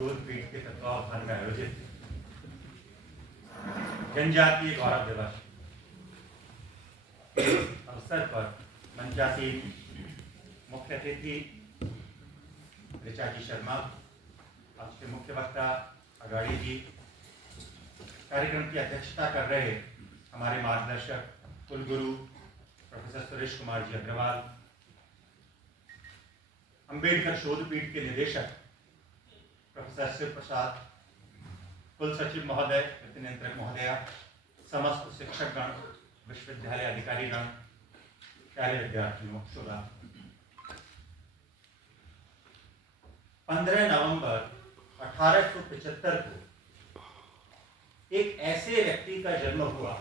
पीठ के तत्वावधान में आयोजित जनजातीय गौरव दिवस के अवसर पर मंचासीन मुख्य अतिथि ऋचा जी शर्मा, आज के मुख्य वक्ता अगाड़ी जी, कार्यक्रम की अध्यक्षता कर रहे हमारे मार्गदर्शक कुलगुरु प्रोफेसर सुरेश कुमार जी अग्रवाल, अंबेडकर शोध पीठ के निदेशक प्रोफेसर शिव प्रसाद, कुल सचिव महोदय, वित्त नियंत्रक महोदया, समस्त शिक्षकगण, विश्वविद्यालय अधिकारीगण, प्यारे विद्यार्थियों, शुभ 15 नवंबर 1875 को एक ऐसे व्यक्ति का जन्म हुआ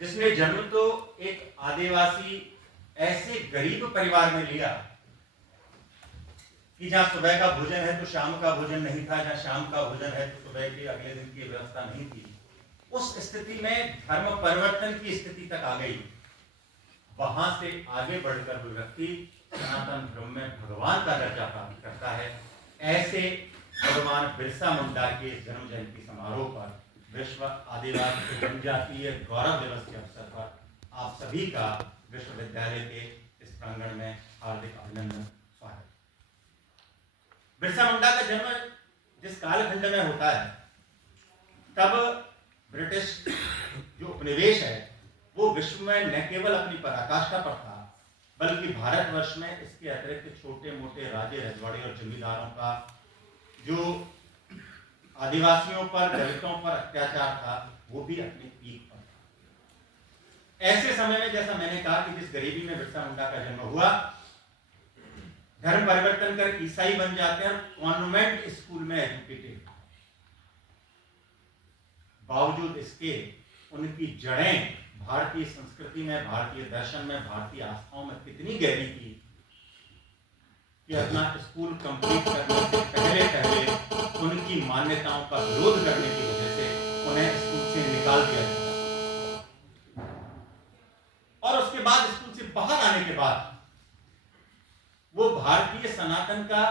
जिसने जन्म तो एक आदिवासी ऐसे गरीब परिवार में लिया कि जहां सुबह का भोजन है तो शाम का भोजन नहीं था, जहां शाम का भोजन है तो सुबह की अगले दिन की व्यवस्था नहीं थी। उस स्थिति में धर्म परिवर्तन की स्थिति तक आ गई। वहां से आगे बढ़कर वो व्यक्ति सनातन धर्म में भगवान का दर्जा प्राप्त करता है। ऐसे भगवान बिरसा मुंडा के जन्म जयंती समारोह पर विश्व आदिवासी जनजातीय गौरव दिवस के अवसर पर आप सभी का विश्वविद्यालय के इस प्रांगण में हार्दिक अभिनंदन, स्वागत। बिरसा मुंडा का जन्म जिस कालखंड में होता है तब ब्रिटिश जो उपनिवेश है वो विश्व में न केवल अपनी पराकाष्ठा पर था बल्कि भारतवर्ष में इसके अतिरिक्त छोटे मोटे राजे रजवाड़े और जमींदारों का जो आदिवासियों पर, दलितों पर अत्याचार था वो भी अपने पीक पर था। ऐसे समय में जैसा मैंने कहा कि जिस गरीबी में बिरसा मुंडा का जन्म हुआ, धर्म परिवर्तन कर ईसाई बन जाते हैं, कॉन्वेंट स्कूल में एजुकेटेड, बावजूद इसके उनकी जड़ें भारतीय संस्कृति में, भारतीय दर्शन में, भारतीय आस्थाओं में कितनी गहरी थी कि अपना स्कूल कंप्लीट करने से पहले उनकी मान्यताओं का विरोध करने की वजह से उन्हें स्कूल से निकाल दिया गया। और उसके बाद स्कूल से बाहर आने के बाद वो भारतीय सनातन का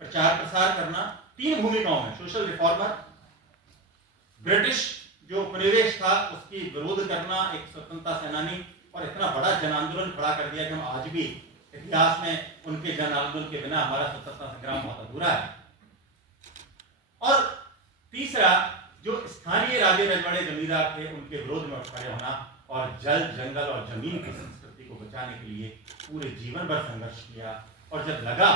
प्रचार प्रसार करना 3 भूमिकाओं में, सोशल रिफॉर्मर, ब्रिटिश जो उपनिवेश था उसकी विरोध करना, एक स्वतंत्रता सेनानी, और इतना बड़ा जन आंदोलन खड़ा कर दिया कि हम आज भी इतिहास में उनके जन आंदोलन के बिना हमारा स्वतंत्रता संग्राम बहुत अधूरा है। और तीसरा, जो स्थानीय राजे रजवाड़े जमींदार थे उनके विरोध में खड़े होना और जल, जंगल और जमीन की संस्कृति को बचाने के लिए पूरे जीवन भर संघर्ष किया। और जब लगा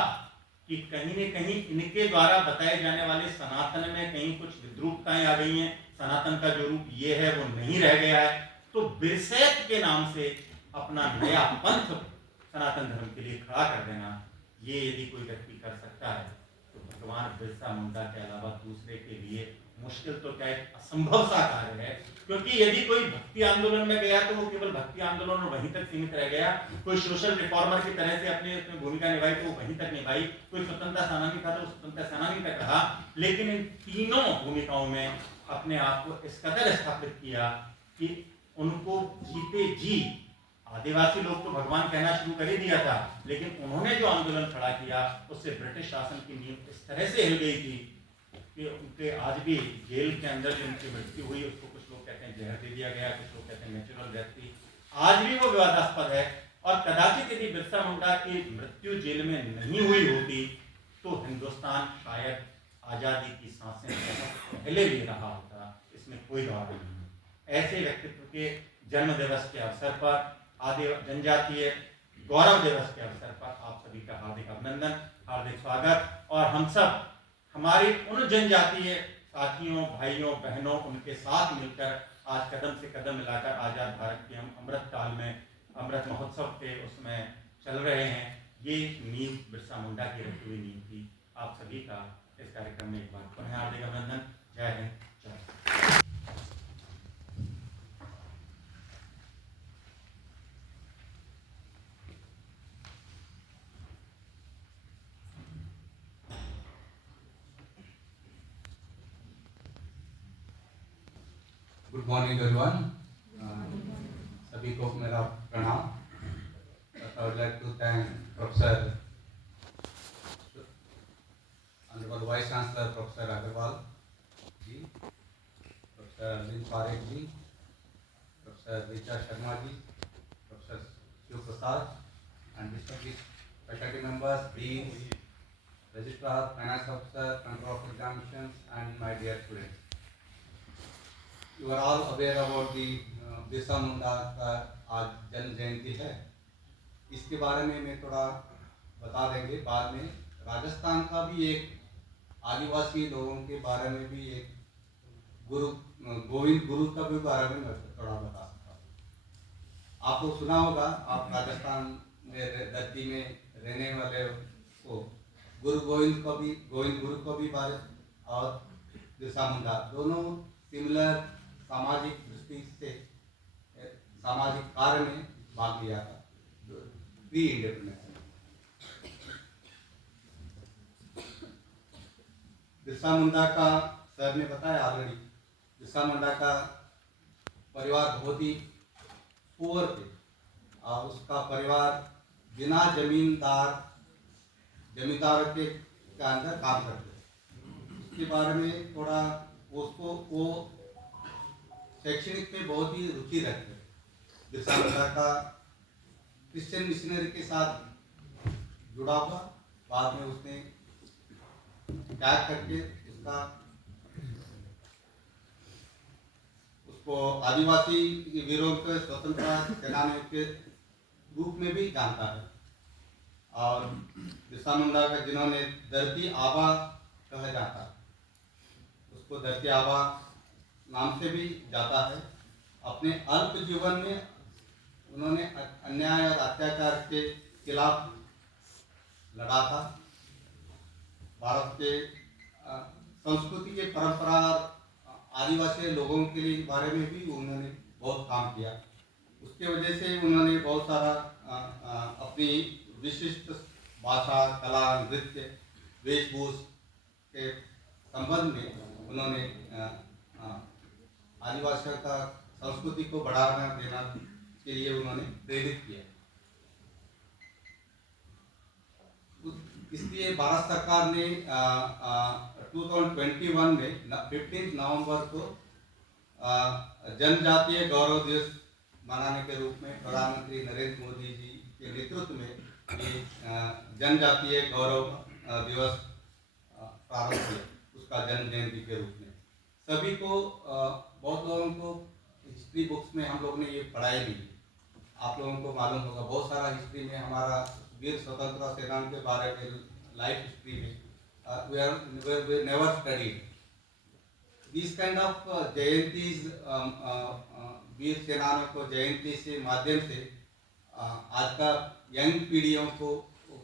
कि कहीं न कहीं इनके द्वारा बताए जाने वाले सनातन में कहीं कुछ विद्रूपताएं आ गई हैं, सनातन का जो रूप ये है वो नहीं रह गया है, तो बिरसैत के नाम से अपना नया पंथ सनातन धर्म के लिए खड़ा कर देना, ये यदि कोई व्यक्ति कर सकता है तो भगवान बिरसा मुंडा के अलावा दूसरे के लिए मुश्किल तो क्या एक असंभव सा कार्य है। क्योंकि यदि कोई भक्ति आंदोलन में गया तो वो केवल भक्ति आंदोलन में वहीं तक सीमित रह गया, कोई सोशल रिफॉर्मर की तरह से अपने भूमिका निभाई तो वो वहीं तक निभाई, कोई स्वतंत्रता सेनानी था तो स्वतंत्रता सेनानी तक रहा, लेकिन इन तीनों भूमिकाओं में अपने आप को इस कदर स्थापित किया कि उनको जीते जी, आदिवासी लोग तो भगवान कहना शुरू कर ही दिया था, लेकिन उन्होंने जो आंदोलन खड़ा किया उससे ब्रिटिश शासन की नींव इस तरह से हिल गई थी कि उनके आज भी जेल के अंदर जो उनकी मृत्यु हुई, उसको कुछ लोग कहते हैं जहर दे दिया गया, कुछ लोग कहते हैं नेचुरल डेथ थी, आज भी वो विवादास्पद है। और कदाचित यदि बिरसा मुंडा की मृत्यु जेल में नहीं हुई होती तो हिंदुस्तान शायद आजादी की सांसें बहुत पहले ले रहा होता, इसमें कोई दौर नहीं। ऐसे व्यक्तित्व के जन्म दिवस के अवसर पर, आदि जनजातीय गौरव दिवस के अवसर पर आप सभी का हार्दिक अभिनंदन, हार्दिक स्वागत। और हम सब हमारे उन जनजातीय साथियों, भाइयों, बहनों, उनके साथ मिलकर आज कदम से कदम मिलाकर आजाद भारत के हम अमृत काल में, अमृत महोत्सव के उसमें चल रहे हैं। ये नींव बिरसा मुंडा की रखी हुई नींव थी। आप सभी का इस कार्यक्रम में एक बार पुनः हार्दिक अभिनंदन। जय हिंद, जय। गुड मॉर्निंग एवरीवन, सभी को मेरा प्रणाम। I would like to thank professor vice chancellor professor Agarwal ji, professor Arvind Parekh ji, professor Richa Sharma ji, professor Shiv Prasad, and distinguished faculty members, deans, registrar, finance officer, control of examinations, and my dear students. You are all aware about the Birsa Munda का आज जन्म जयंती है। इसके बारे में मैं थोड़ा बता देंगे बाद में। राजस्थान का भी एक आदिवासी लोगों के बारे में भी एक गोविंद गुरु का भी बारे में मैं थोड़ा बता सकता हूँ। आपको सुना होगा, आप राजस्थान में धरती में रहने वाले को गुरु गोविंद गुरु को भी बारे और बिरसा मुंडा दोनों सिमिलर सामाजिक दृष्टि से सामाजिक कार्य में भाग लिया था प्री इंडिपेंडेंस। बिरसा मुंडा का सर ने बताया ऑलरेडी, बिरसा मुंडा का परिवार बहुत ही पुअर थे और उसका परिवार बिना जमींदार के अंदर काम करते। उसके बारे में थोड़ा उसको वो शैक्षणिक में बहुत ही रुचि रखते। बिरसा मुंडा का क्रिश्चियन मिशनरी के साथ जुड़ा हुआ, बाद में उसने त्याग करके उसको आदिवासी वीरों के स्वतंत्रता सेनानियों के रूप में भी जानता है। और बिरसा मुंडा का जिन्होंने धरती आबा कहा जाता है, उसको धरती आबा नाम से भी जाता है। अपने अल्प जीवन में उन्होंने अन्याय और अत्याचार के खिलाफ लड़ा था। भारत के संस्कृति के परंपरा आदिवासी लोगों के लिए बारे में भी उन्होंने बहुत काम किया। उसके वजह से उन्होंने बहुत सारा अपनी विशिष्ट भाषा, कला, नृत्य, वेशभूष के संबंध में उन्होंने आदिवासियों का संस्कृति को बढ़ावा देना के लिए उन्होंने प्रेरित किया। इसलिए भारत सरकार ने 2021 में 15 नवंबर को जनजातीय गौरव दिवस मनाने के रूप में प्रधानमंत्री नरेंद्र मोदी जी के नेतृत्व में ये जनजातीय गौरव दिवस प्रारंभ किया, उसका जन्म जयंती के रूप में। सभी को बहुत लोगों को हिस्ट्री बुक्स में हम लोग ने ये पढ़ाई भी, आप लोगों को मालूम होगा बहुत सारा हिस्ट्री में हमारा वीर स्वतंत्रता सेनानी के बारे में लाइफ हिस्ट्री में we never studied these kind of जयंतीज। वीर सेनानियों को जयंती से माध्यम से आज का यंग पीढ़ियों को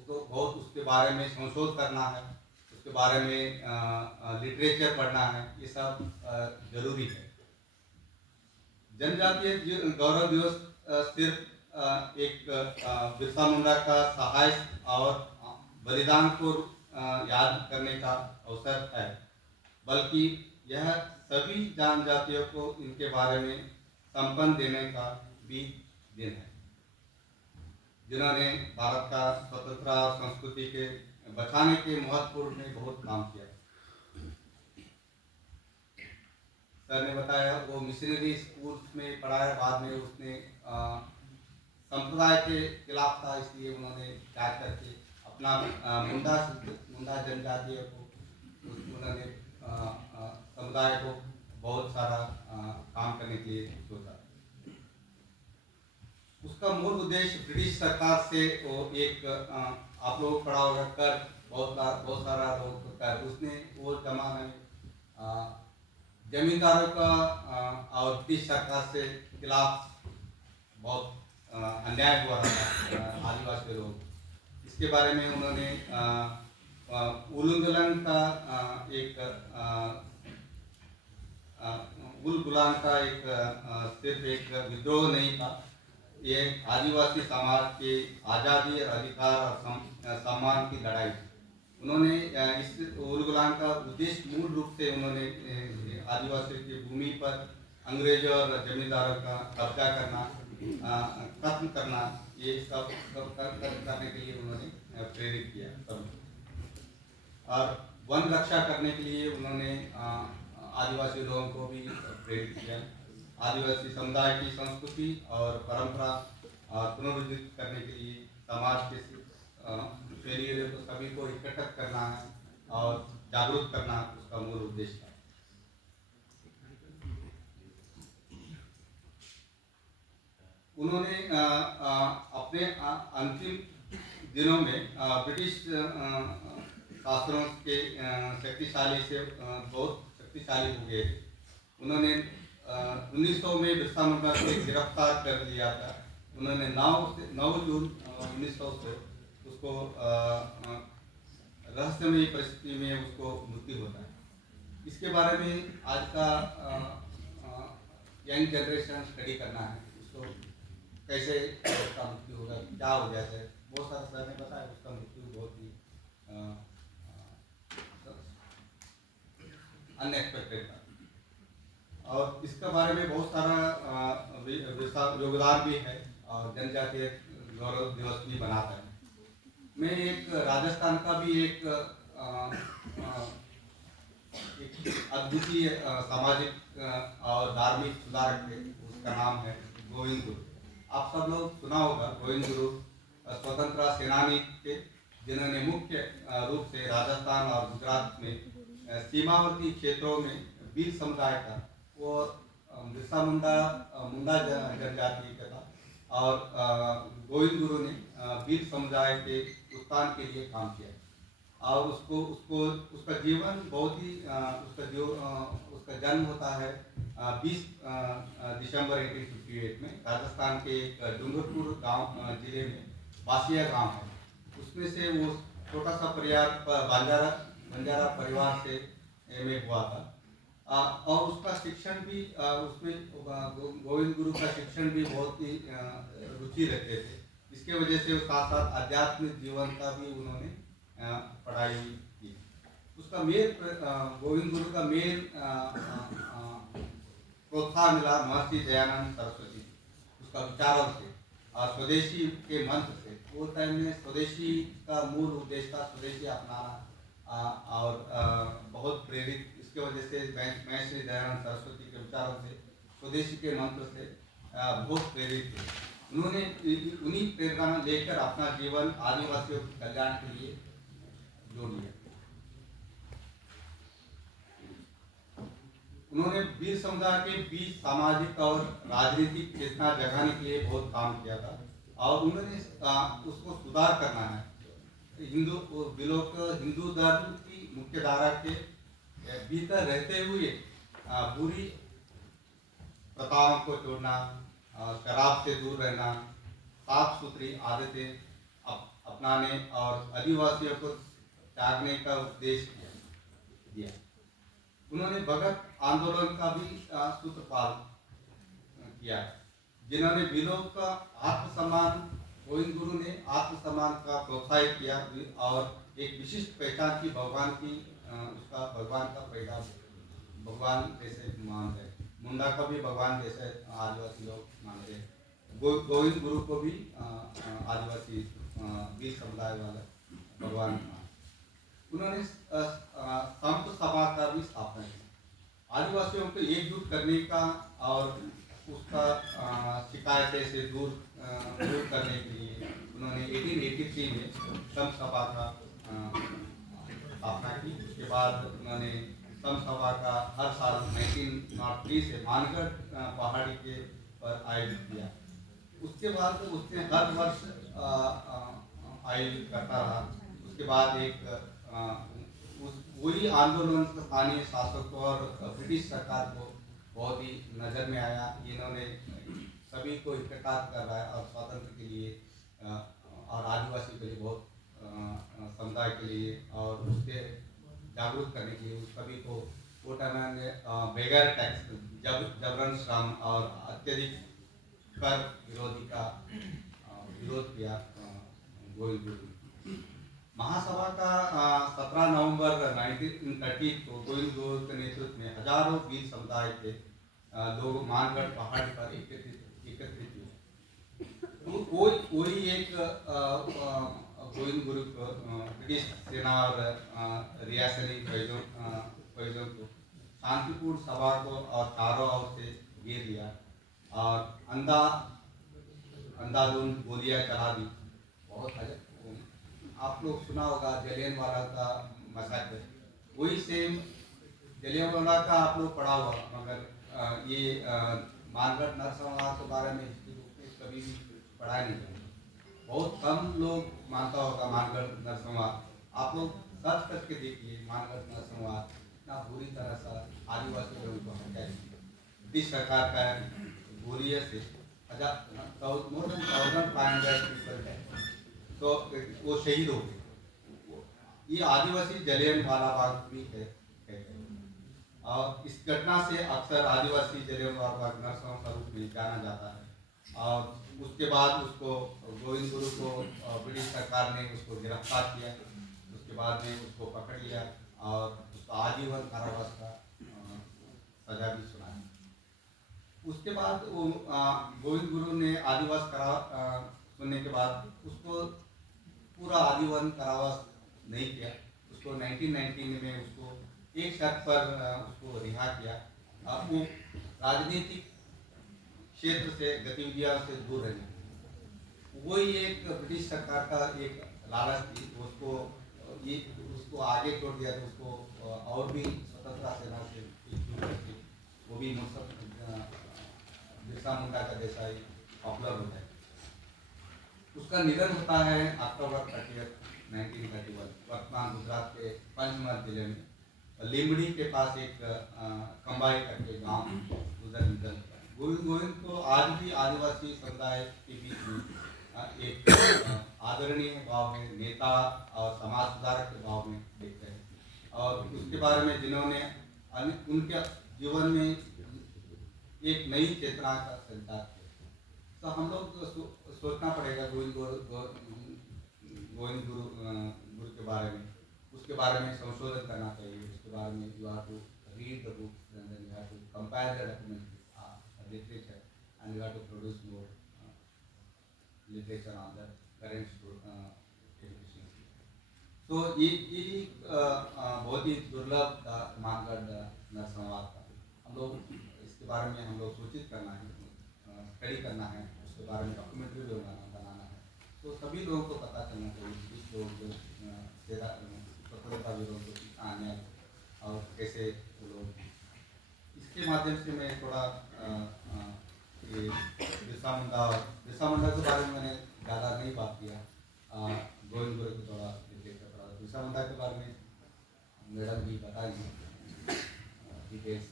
तो बहुत उसके बारे में संशोध करना है, उसके बारे में लिटरेचर पढ़ना है, ये सब जरूरी है। जनजातीय गौरव दिवस सिर्फ एक बिरसा मुंडा का साहस और बलिदान को याद करने का अवसर है, बल्कि यह सभी जनजातियों को इनके बारे में संपन्न देने का भी दिन है, जिन्होंने भारत का स्वतंत्रता और संस्कृति के बचाने के महत्वपूर्ण में बहुत काम किया। सर ने बताया वो मिशनरी स्कूल्स में पढ़ाया, बाद में उसने संप्रदाय के खिलाफ था, इसलिए उन्होंने त्याग करके अपना मुंडा जनजातीय को उन्होंने समुदाय को बहुत सारा काम करने के लिए सोचा। उसका मूल उद्देश्य ब्रिटिश सरकार से वो एक आप लोग पढ़ा होगा कर, बहुत सारा लोग कर, उसने वो जमाने में जमींदारों का और ब्रिटिश सरकार से खिलाफ बहुत अन्याय हुआ था आदिवासी लोग। इसके बारे में उन्होंने उलगुलान का एक सिर्फ एक विद्रोह नहीं था, ये आदिवासी समाज के आज़ादी और अधिकार और सम्मान की लड़ाई थी। उन्होंने इस उलगुलान का उद्देश्य मूल रूप से उन्होंने आदिवासियों की भूमि पर अंग्रेजों और जमींदारों का कब्जा करना, खत्म करना, ये सब करने के लिए उन्होंने प्रेरित किया सब। और वन रक्षा करने के लिए उन्होंने आदिवासी लोगों को भी प्रेरित किया। आदिवासी समुदाय की संस्कृति और परंपरा पुनरुज्जीवित करने के लिए समाज के लिए तो सभी को इकट्ठा करना है और जागरूक करना उसका मूल उद्देश्य है। उन्होंने अपने अंतिम दिनों में ब्रिटिश शासनों के शक्तिशाली से बहुत शक्तिशाली हो गए। उन्होंने 1900 में बिरसा मुंडा को गिरफ्तार कर लिया था। उन्होंने 9 जून 1900 से उसको रहस्यमयी परिस्थिति में उसको मृत्यु होता है। इसके बारे में आज का यंग जनरेशन स्टडी करना है, उसको कैसे उसका मृत्यु होगा, क्या हो गया है। बहुत सारा सर ने बताया उसका मृत्यु बहुत ही अनएक्सपेक्टेड था और इसके बारे में बहुत सारा योगदान भी है और जनजातीय गौरव दिवस भी बनाता है। मैं एक राजस्थान का भी एक अद्वितीय सामाजिक और धार्मिक सुधारक थे, उसका नाम है गोविंद गुरु। आप सब लोग सुना होगा, गोविंद गुरु स्वतंत्रता सेनानी थे जिन्होंने मुख्य रूप से राजस्थान और गुजरात में सीमावर्ती क्षेत्रों में वीर समुदाय का वो बिरसा मुंडा जनजाति का था और गोविंद गुरु ने वीर समुदाय के उत्थान के लिए काम किया और उसका जीवन बहुत ही उसका जन्म होता है 20 दिसंबर 1858 में राजस्थान के एक डूंगरपुर गांव जिले में बासिया गांव है। उसमें से वो छोटा सा परिवार बंजारा परिवार से में हुआ था और उसका शिक्षण भी उसमें गोविंद गुरु का शिक्षण भी बहुत ही रुचि रखते थे। इसके वजह से साथ साथ आध्यात्मिक जीवन का भी उन्होंने पढ़ाई की। उसका मेन गोविंद गुरु का मेन प्रोत्साहन मिला महर्षि दयानंद सरस्वती, उसका विचारों से और स्वदेशी के मंत्र से। वो टाइम में स्वदेशी का मूल उद्देश्य था स्वदेशी अपनाना और बहुत प्रेरित, इसके वजह से महर्षि दयानंद सरस्वती के विचारों से स्वदेशी के मंत्र से बहुत प्रेरित थे। उन्होंने उन्हीं प्रेरणा लेकर अपना जीवन आदिवासियों के कल्याण के लिए जोड़ लिया। उन्होंने वीर समुदाय के बीच सामाजिक और राजनीतिक चेतना जगाने के लिए बहुत काम किया था और उन्होंने उसको सुधार करना है। हिंदू धर्म की मुख्य धारा के भीतर रहते हुए बुरी प्रथाओं को छोड़ना, शराब से दूर रहना, साफ सुथरी आदतें अपनाने और आदिवासियों को त्यागने का उपदेश दिया। उन्होंने भगत आंदोलन का भी सूत्रपात किया, जिन्होंने विलोम का आत्मसम्मान, गोविंद गुरु ने आत्मसम्मान का प्रोत्साहित किया और एक विशिष्ट पहचान की भगवान की उसका भगवान का पैदा भगवान जैसे मानते हैं। मुंडा का भी भगवान जैसे आदिवासी लोग मानते हैं। गोविंद गुरु को भी आदिवासी वीर समुदाय वाला भगवान। उन्होंने संत सभा का भी स्थापना की, आदिवासियों को एकजुट करने का और उसका शिकायतें से दूर करने के लिए उन्होंने 1883 में संत सभा का स्थापना की। उसके बाद उन्होंने संत सभा का हर साल 1903 से मानगढ़ पहाड़ी के पर आयोजित किया। उसके बाद उसने हर वर्ष आयोजित करता रहा। उसके बाद एक वही आंदोलन स्थानीय शासकों और ब्रिटिश सरकार को बहुत ही नज़र में आया। इन्होंने सभी को इकट्ठा कर रहा है और स्वातंत्र के लिए और आदिवासी के लिए बहुत समुदाय के लिए और उसके जागरूक करने के लिए सभी को बगैर टैक्स जबरन श्रम और अत्यधिक कर विरोधी का विरोध किया। गोविंद गुरु महासभा का 17 नवंबर 1930 को गोविंद गुरु के नेतृत्व में हजारों वीर समुदाय के लोग मानगढ़ पहाड़ी पर एकत्रित हुए। वही एक गोविंद गुरु को ब्रिटिश सेना और रियासती फौजों को शांतिपूर्ण सभा को और चारों ओर से घेर लिया और अंधाधुंध गोलियां चला दी। बहुत आप लोग सुना होगा जलियांवाला का मसाकर, वही सेम जलियांवाला का आप लोग पढ़ा हुआ, मगर ये मानगढ़ नरसंहार के बारे में कभी भी पढ़ा नहीं था। बहुत कम लोग मानता होगा मानगढ़ नरसंहार। आप लोग सर्च करके देखिए मानगढ़ नरसंहार इतना बुरी तरह से आदिवासी लोगों को हत्या की ब्रिटिश सरकार का गोलियों से मोर देन 1500 पीपल है, तो वो शहीद हो गए। ये आदिवासी जलियांवाला बाग भी है। और इस घटना से अक्सर आदिवासी जलियांवाला बाग नरसंहार का रूप में जाना जाता है। और उसके बाद उसको गोविंद गुरु को ब्रिटिश सरकार ने उसको गिरफ्तार किया। उसके बाद में उसको पकड़ लिया और उसको आजीवन कारावास का सजा भी सुनाई। उसके बाद वो गोविंद गुरु ने आदिवास सुनने के बाद उसको पूरा आजीवन कारावास नहीं किया। उसको 1919 में उसको एक शर्त पर उसको रिहा किया। वो राजनीतिक क्षेत्र से गतिविधियों से दूर रहने, वही एक ब्रिटिश सरकार का एक लालच थी। उसको आगे छोड़ दिया तो उसको और भी स्वतंत्रता सेना से वो भी बिरसा मुंडा का जैसा ही पॉपुलर होता है। उसका निधन होता है अक्टूबर 30, 1931 वर्तमान गुजरात के पंचमहल जिले में लिमड़ी के पास एक कंबाई करके गांव उधर निधन। गोविंद को आज भी आदिवासी समुदाय के बीच में एक आदरणीय भाव में नेता और समाज सुधारक के भाव में देखते हैं। और उसके बारे में जिन्होंने उनके जीवन में एक नई चेतना का संचार किया, तो हम लोग सोचना पड़ेगा गोविंद गुरु के बारे में, उसके बारे में संशोधन करना चाहिए। उसके बारे में you have to read the books and then you have to compare the documents literature and you have to produce more literature on the current education. So ये बहुत ही दुर्लभ था मानगढ़ नरसंहार का। हम लोग इसके बारे में हम लोग सूचित करना है, स्टडी करना है, उसके बारे में डॉक्यूमेंट्री भी बनाना है, तो सभी लोगों को पता चलना चाहिए कि लोग स्वतंत्रता विरोध अन्याय और कैसे वो लोग। इसके माध्यम से मैं थोड़ा ये बिरसा मुंडा के बारे में मैंने ज़्यादा नहीं बात किया। गोविंद गुरु को थोड़ा पड़ा। बिरसा मुंडा के बारे में मैडम भी बताएंगे डिटेल्स।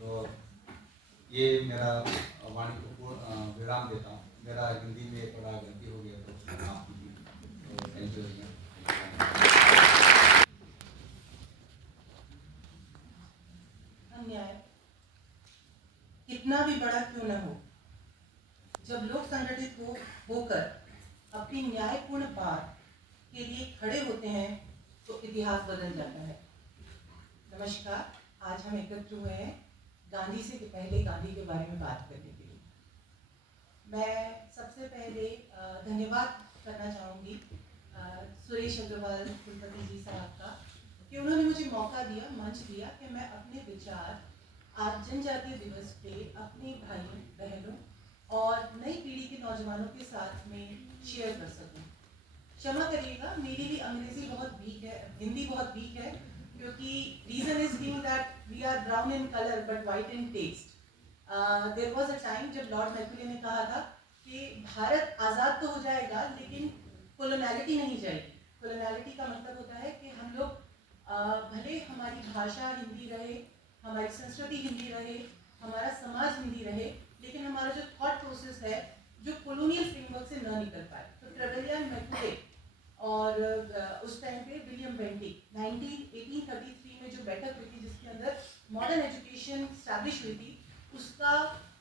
तो ये मेरा वाणी को विराम देता हूँ। मेरा हिंदी में थोड़ा गलती हो गया तो माफ कीजिए। तो थैंक यू वेरी मच। अन्याय कितना भी बड़ा क्यों न हो, जब लोग संगठित होकर अपनी न्यायपूर्ण बात के लिए खड़े होते हैं तो इतिहास बदल जाता है। नमस्कार, आज हम एकत्र हुए हैं गांधी से पहले गांधी के बारे में बात करने के लिए। मैं सबसे पहले धन्यवाद करना चाहूँगी सुरेश अग्रवाल कुलपति जी साहब का कि उन्होंने मुझे मौका दिया, मंच दिया कि मैं अपने विचार आज जनजातीय दिवस पे अपने भाइयों बहनों और नई पीढ़ी के नौजवानों के साथ में शेयर कर सकूं। क्षमा करिएगा, मेरी भी अंग्रेजी बहुत वीक है, हिंदी बहुत वीक है, क्योंकि reason is being that we are brown in colour but white in taste. There was a time जब लॉर्ड मैकॉले ने कहा था कि भारत आज़ाद तो हो जाएगा लेकिन कॉलोनियलिटी नहीं जाएगी। कॉलोनियलिटी का मतलब होता है कि हम लोग भले हमारी भाषा हिंदी रहे, हमारी संस्कृति हिंदी रहे, हमारा समाज हिंदी रहे, लेकिन हमारा जो थॉट प्रोसेस है जो कॉलोनियल फ्रेमवर्क से न निकल पाए। तो ट्रेवेलियन मैकॉले और उस टाइम पे विलियम बेंटिक 1833 में जो बैठक हुई थी जिसके अंदर मॉडर्न एजुकेशन स्टैब्लिश हुई थी, उसका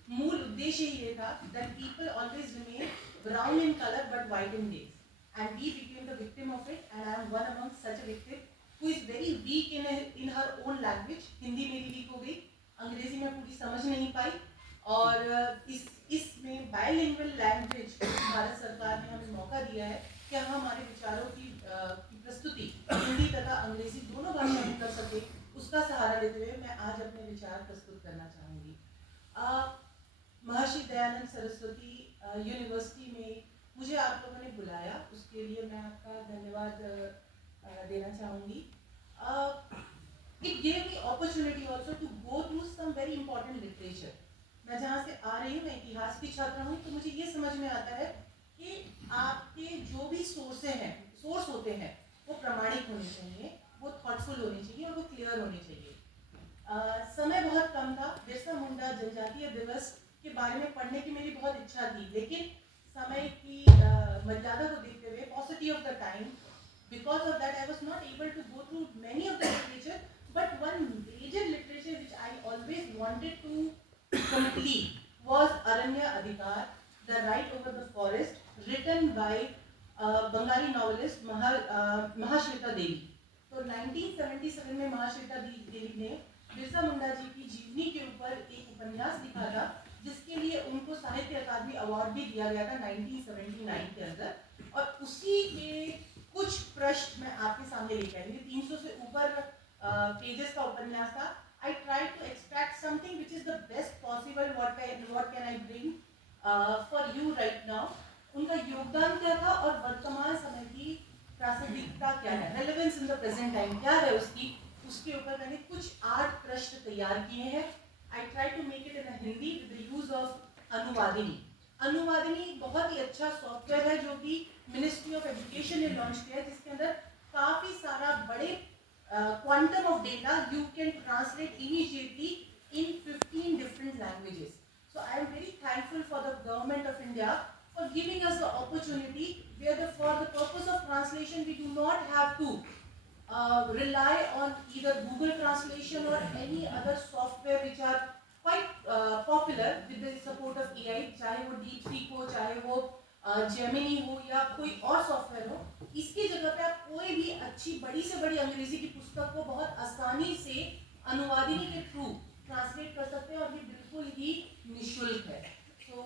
मूल उद्देश्य ये था that people always remain brown in colour but white in days, and we became the victim of it, and I am one among such a victim who is very weak in her own language। Hindi मेरी weak हो गई, अंग्रेजी में पूरी समझ नहीं पाई, और इसमें बायलिंगुअल लैंग्वेज भारत सरकार ने हमें मौका दिया है क्या हमारे विचारों की प्रस्तुति हिंदी तथा अंग्रेजी दोनों भाषा में कर सके, उसका सहारा लेते हुए मैं आज अपने विचार प्रस्तुत करना चाहूँगी। महर्षि दयानंद सरस्वती यूनिवर्सिटी में मुझे आप लोगों ने बुलाया, उसके लिए मैं आपका धन्यवाद देना चाहूँगी। It gave me opportunity also to go through some very important literature. मैं जहाँ से आ रही हूँ, मैं इतिहास की छात्रा हूँ, तो मुझे ये समझ में आता है कि आपके जो भी सोर्स होते हैं वो प्रामाणिक होने चाहिए, वो थॉटफुल होने चाहिए और वो क्लियर होने चाहिए। समय बहुत कम था। बिरसा मुंडा जनजातीय दिवस के बारे में पढ़ने की मेरी बहुत इच्छा थी, लेकिन समय की मर्यादा को देखते हुए, paucity of the time, because of that I was not able to go through many of the literature, but one major literature which I always wanted to complete was Aranya Adhikar, The Right Over the Forest, written by Bengali novelist Mahashweta Devi. तो 1977 में महाश्वेता देवी ने बिरसा मुंडा जी की जीवनी के ऊपर एक उपन्यास लिखा था, जिसके लिए उनको साहित्य अकादमी अवार्ड भी दिया गया था 1979 के अंदर। और उसी के कुछ पृष्ठ मैं आपके सामने लेकर आई हूँ। 300 से ऊपर पेजेस का उपन्यास था। I tried to extract something which is the best possible what can I bring for you right now. उनका योगदान क्या था और वर्तमान समय की प्रासंगिकता क्या है, relevance in the present time क्या है उसके ऊपर मैंने कुछ 8 प्रश्न तैयार किए हैं। I try to make it in Hindi with the use of Anuvadini. Anuvadini बहुत ही अच्छा सॉफ्टवेयर है जो कि मिनिस्ट्री ऑफ एजुकेशन ने लॉन्च किया है, जिसके अंदर काफी सारा बड़े quantum of data you can translate immediately in 15 different languages. So I am very thankful for the government of India for giving us the opportunity where for the purpose of translation we do not have to rely on either Google Translation or any other software which are quite popular with the support of AI, चाहे वो DeepSeek हो, चाहे वो Gemini हो या कोई और software हो। इसकी जगह पे आप कोई भी अच्छी बड़ी से बड़ी अंग्रेजी की पुस्तक को बहुत आसानी से अनुवादिनी के थ्रू ट्रांसलेट कर सकते हैं और ये बिल्कुल ही निःशुल्क है। तो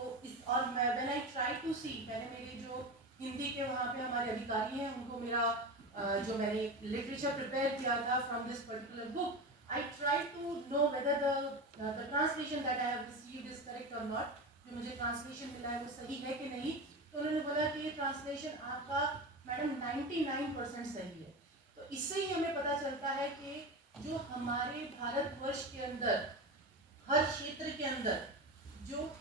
और व्हेन आई ट्राई टू सी, मैंने मेरे जो हिंदी के वहाँ पे हमारे अधिकारी हैं उनको मेरा जो मैंने लिटरेचर प्रिपेयर किया था from this particular book, I try to know whether the translation that I have received is correct और नॉट। जो मुझे ट्रांसलेशन मिला है वो सही है कि नहीं। तो उन्होंने बोला कि ये ट्रांसलेशन आपका मैडम 99% सही है। तो इससे ही हमें पता चलता है कि जो हमारे भारतवर्ष के अंदर हर क्षेत्र के अंदर जो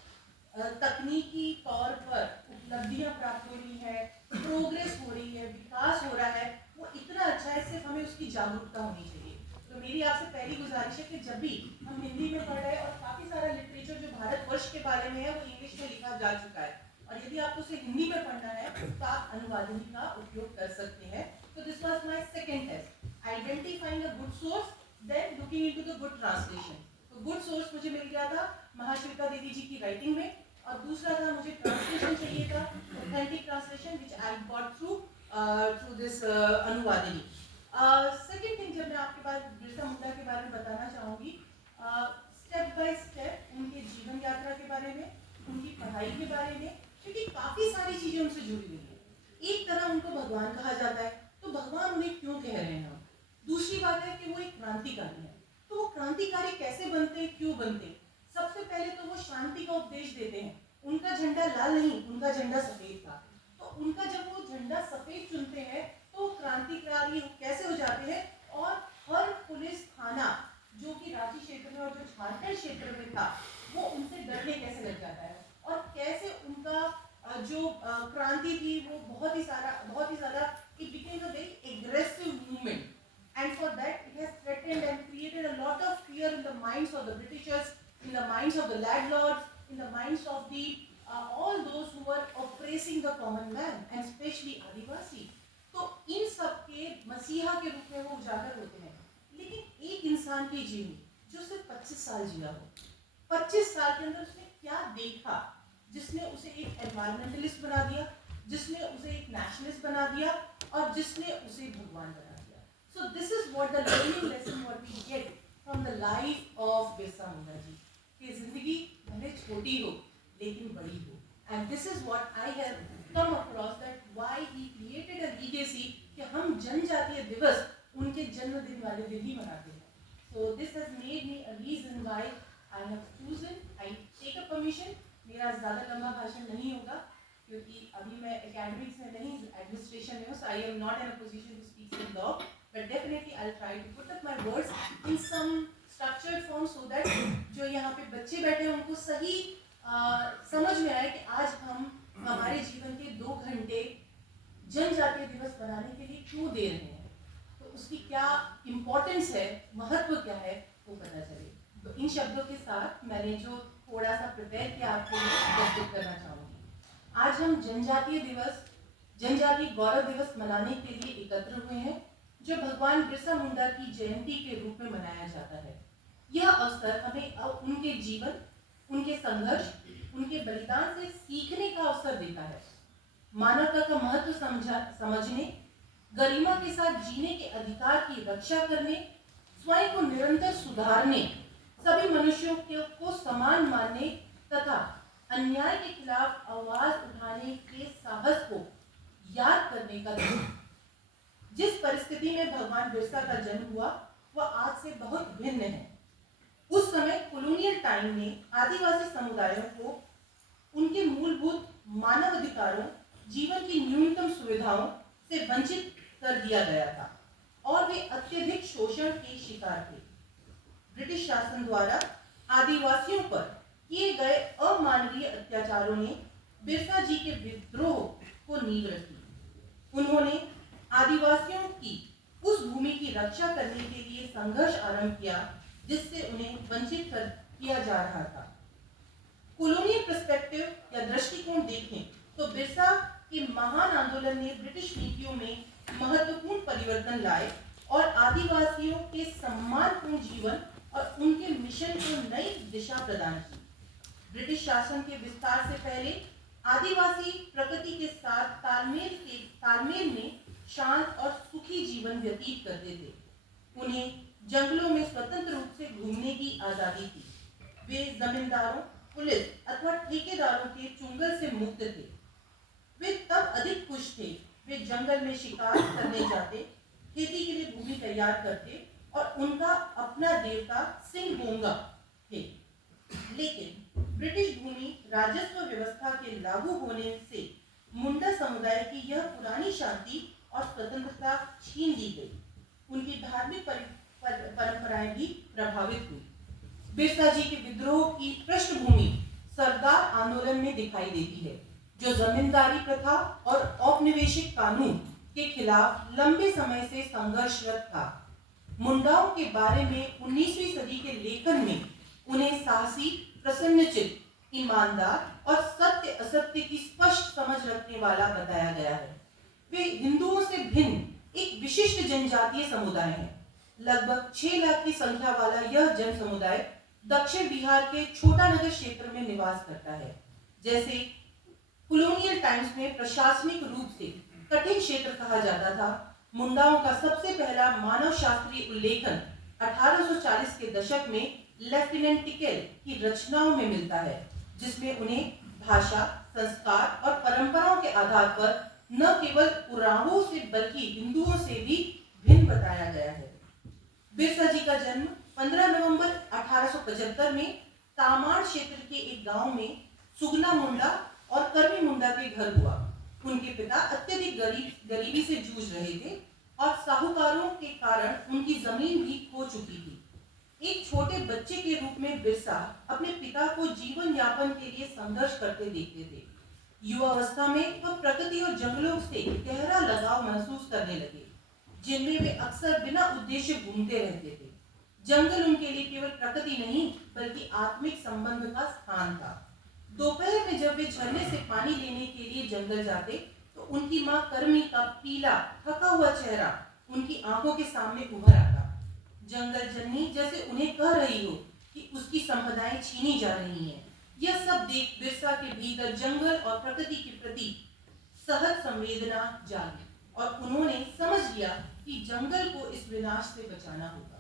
तकनीकी तौर पर उपलब्धियां प्राप्त हो रही है, प्रोग्रेस हो रही है, विकास हो रहा है, वो इतना अच्छा है, सिर्फ हमें उसकी जागरूकता होनी चाहिए। तो मेरी आपसे पहली गुजारिश है कि जब भी हम हिंदी में पढ़ रहे हैं और काफ़ी सारा लिटरेचर जो भारतवर्ष के बारे में है वो इंग्लिश में लिखा जा चुका है, और यदि आपको उसे हिंदी में पढ़ना है तो आप अनुवादिनी का उपयोग कर सकते हैं। तो this was my second test, identifying a good source, then looking into the good translation. तो गुड सोर्स मुझे मिल गया था महाश्वेता देवी जी की राइटिंग में, और दूसरा था मुझे ट्रांसलेशन चाहिए था, authentic translation which I got through this Anuvadini. Second thing, जब मैं आपके पास बिरसा मुंडा के बारे में बताना चाहूँगी, स्टेप बाय स्टेप उनके जीवन यात्रा के बारे में, उनकी पढ़ाई के बारे में, क्योंकि काफ़ी सारी चीज़ें उनसे जुड़ी हुई हैं। एक तरह उनको भगवान कहा जाता है, तो भगवान उन्हें क्यों कह रहे हैं हम। दूसरी बात है कि वो एक क्रांतिकारी है, तो वो क्रांतिकारी कैसे बनते, क्यों बनते। सबसे पहले तो वो शांति का उपदेश देते हैं। उनका झंडा लाल नहीं, उनका झंडा सफेद था। तो उनका जब वो झंडा सफेद चुनते हैं तो क्रांतिकारी कैसे हो जाते हैं, और हर पुलिस थाना जो कि रांची क्षेत्र में और जो झारखंड क्षेत्र में था वो उनसे डरने कैसे लग जाता है, और कैसे उनका जो क्रांति थी वो बहुत ही ज़्यादा it became a very aggressive movement, and for that it has threatened and created a lot of fear in the minds of the Britishers, in the minds of the landlords, in the minds of the all those who were oppressing the common man and especially आदिवासी। तो इन सब के मसीहा के रूप में वो उजागर होते हैं। लेकिन एक इंसान की जीवनी जो सिर्फ 25 साल जिया हो, 25 साल के अंदर उसने क्या देखा जिसने उसे एक एनवायरमेंटलिस्ट बना दिया, जिसने उसे एक नेशनलिस्ट बना दिया, और जिसने उसे भगवान बना दिया। So this is what the learning lesson what we get from the life of Birsa Munda ji, कि जिंदगी भले छोटी हो लेकिन बड़ी हो, and this is what I have come across, that why he created तरीके से कि हम जनजातीय दिवस उनके जन्मदिन वाले दिन ही मनाते हैं. So this has made me a reason why I have chosen. I take a permission. मेरा ज़्यादा लंबा भाषण नहीं होगा क्योंकि अभी मैं एकेडमिक्स में नहीं, एडमिनिस्ट्रेशन में हूँ. So I am not in a position to speak in law, but definitely I'll try to put up my words in some structured form so that जो यहाँ पे बच्चे बैठे हैं उनको सही समझ में आए कि आज हम हमारे जीवन के 2 घंटे जनजातीय दिवस बनाने के लिए क्यों दे रहे हैं, तो उसकी क्या इम्पोर्टेंस है, महत्व क्या है, वो पता चले. तो इन शब्दों के साथ मैंने जो थोड़ा सा प्रिपेयर किया आपके लिए प्रस्तुत करना चाहूँगी. आज हम जनजातीय दिवस, जनजातीय गौरव दिवस मनाने के लिए एकत्र हुए हैं, जो भगवान बिरसा मुंडा की जयंती के रूप में मनाया जाता है. यह अवसर हमें उनके जीवन, उनके संघर्ष, उनके बलिदान से सीखने का अवसर देता है. मानवता का महत्व समझने, गरिमा के साथ जीने के अधिकार की रक्षा करने, स्वयं को निरंतर सुधारने, सभी मनुष्यों को समान मानने तथा अन्याय के खिलाफ आवाज उठाने के साहस को याद करने का दिन. जिस परिस्थिति में भगवान बिरसा का जन्म हुआ वह आज से बहुत भिन्न है. उस समय कॉलोनियल टाइम में आदिवासी समुदायों को उनके मूलभूत मानव अधिकारों, जीवन की न्यूनतम सुविधाओं से वंचित कर दिया गया था और वे अत्यधिक शोषण के शिकार थे. ब्रिटिश शासन द्वारा आदिवासियों पर किए गए अमानवीय अत्याचारों ने बिरसा जी के विद्रोह को नींव रखी. उन्होंने आदिवासियों की उस भूमि की रक्षा करने के लिए संघर्ष आरंभ किया जिससे उन्हें वंचित किया जा रहा था. कॉलोनियल पर्सपेक्टिव या दृष्टिकोण देखें तो बिरसा के महान आंदोलन ने ब्रिटिश नीतियों में महत्वपूर्ण परिवर्तन लाए और आदिवासियों के सम्मानपूर्ण जीवन और उनके मिशन को नई दिशा प्रदान की. ब्रिटिश शासन के विस्तार से पहले आदिवासी प्रकृति के साथ तालमेल में शांत और सुखी जीवन व्यतीत करते थे. उन्हें जंगलों में स्वतंत्र रूप से घूमने की आजादी थी. वे जमींदारों, पुलिस अथवा ठेकेदारों के चुंगल से मुक्त थे. वे तब अधिक खुश थे. वे जंगल में शिकार करने जाते, खेती के लिए भूमि तैयार करते और उनका अपना देवता सिंगबोंगा थे. लेकिन ब्रिटिश भूमि राजस्व व्यवस्था के लागू होने से मुंडा समुदाय की यह पुरानी शांति और स्वतंत्रता छीन ली गई. उनकी धार्मिक परंपराएं भी प्रभावित हुई. बिरसा जी के विद्रोह की पृष्ठभूमि सरदार आंदोलन में दिखाई देती है, जो जमींदारी प्रथा और औपनिवेशिक कानून के खिलाफ लंबे समय से संघर्षरत था. मुंडाओं के बारे में 19वीं सदी के लेखन में उन्हें साहसी, प्रसन्नचित्त, ईमानदार और सत्य असत्य की स्पष्ट समझ रखने वाला बताया गया है. वे हिंदुओं से भिन्न एक विशिष्ट जनजातीय समुदाय है. लगभग 6 लाख की संख्या वाला यह जन समुदाय दक्षिण बिहार के छोटा नगर क्षेत्र में निवास करता है. जैसे कॉलोनियल टाइम्स में प्रशासनिक रूप से कठिन क्षेत्र कहा जाता था, मुंडाओं का सबसे पहला मानव शास्त्रीय उल्लेखन 1840 के दशक में लेफ्टिनेंट टिकेल की रचनाओं में मिलता है, जिसमें उन्हें भाषा, संस्कार और परंपराओं के आधार पर न केवल उरांवों से बल्कि हिंदुओं से भी भिन्न बताया गया है. बिरसा जी का जन्म 15 नवंबर 1875 में तामाड़ क्षेत्र के एक गांव में सुगना मुंडा और कर्मी मुंडा के घर हुआ. उनके पिता अत्यधिक गरीबी से जूझ रहे थे और साहूकारों के कारण उनकी जमीन भी खो चुकी थी. एक छोटे बच्चे के रूप में बिरसा अपने पिता को जीवन यापन के लिए संघर्ष करते देखते थे. युवावस्था में वह प्रकृति और जंगलों से गहरा लगाव महसूस करने लगे, जिनमें वे अक्सर बिना उद्देश्य घूमते रहते थे. जंगल उनके लिए केवल प्रकृति नहीं बल्कि आत्मिक संबंध का स्थान था. दोपहर में जब वे झरने से पानी लेने के लिए जंगल जाते तो उनकी मां कर्मी का पीला थका हुआ चेहरा उनकी आंखों के सामने उभर आता. जंगल जननी जैसे उन्हें कह रही हो कि उसकी संपदाएं छीनी जा रही हैं. यह सब देख बिरसा के भीतर जंगल और प्रकृति के प्रति सहज संवेदना जागी और उन्होंने समझ लिया कि जंगल को इस विनाश से बचाना होगा.